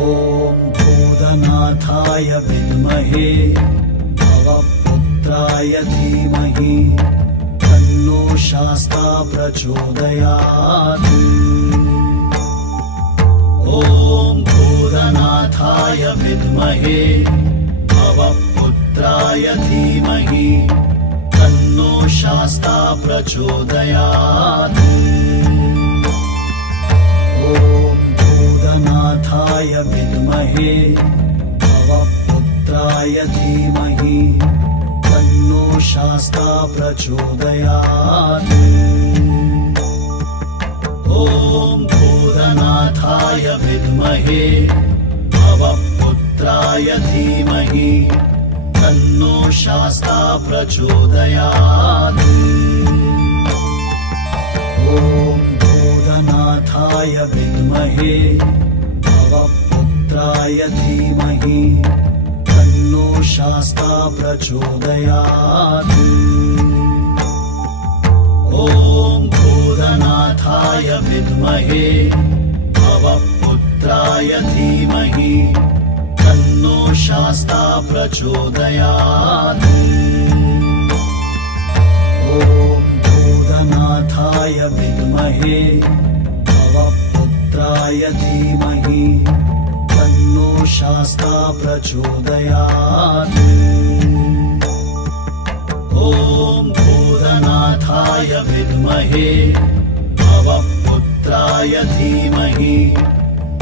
ॐ भूतनाथाय विद्महे भवपुत्राय धीमहि तन्नो शास्ता प्रचोदयात्। ॐ भूतनाथाय विद्महे भवपुत्राय धीमहि तन्नो शास्ता प्रचोदयात्। ॐ भूतनाथाय विद्महे भवपुत्राय धीमहि तन्नो शास्ता प्रचोदयात्। ॐ भूतनाथाय विद्महे भवपुत्राय धीमहि तन्नो शास्ता प्रचोदयात्। ॐ भूतनाथाय विद्महे भवपुत्राय धीमहि तन्नो शास्ता प्रचोदयात्। ॐ भूतनाथाय विद्महे भवपुत्राय धीमहि तन्नो शास्ता प्रचोदयात्। ॐ भूतनाथाय विद्महे भवपुत्राय धीमहि तन्नो शास्ता प्रचोदयात्। ॐ भूतनाथाय विद्महे भवपुत्राय धीमहि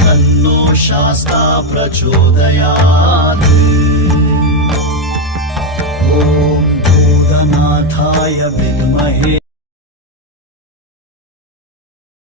तन्नो शास्ता प्रचोदयात्। ॐ भूतनाथाय विद्महे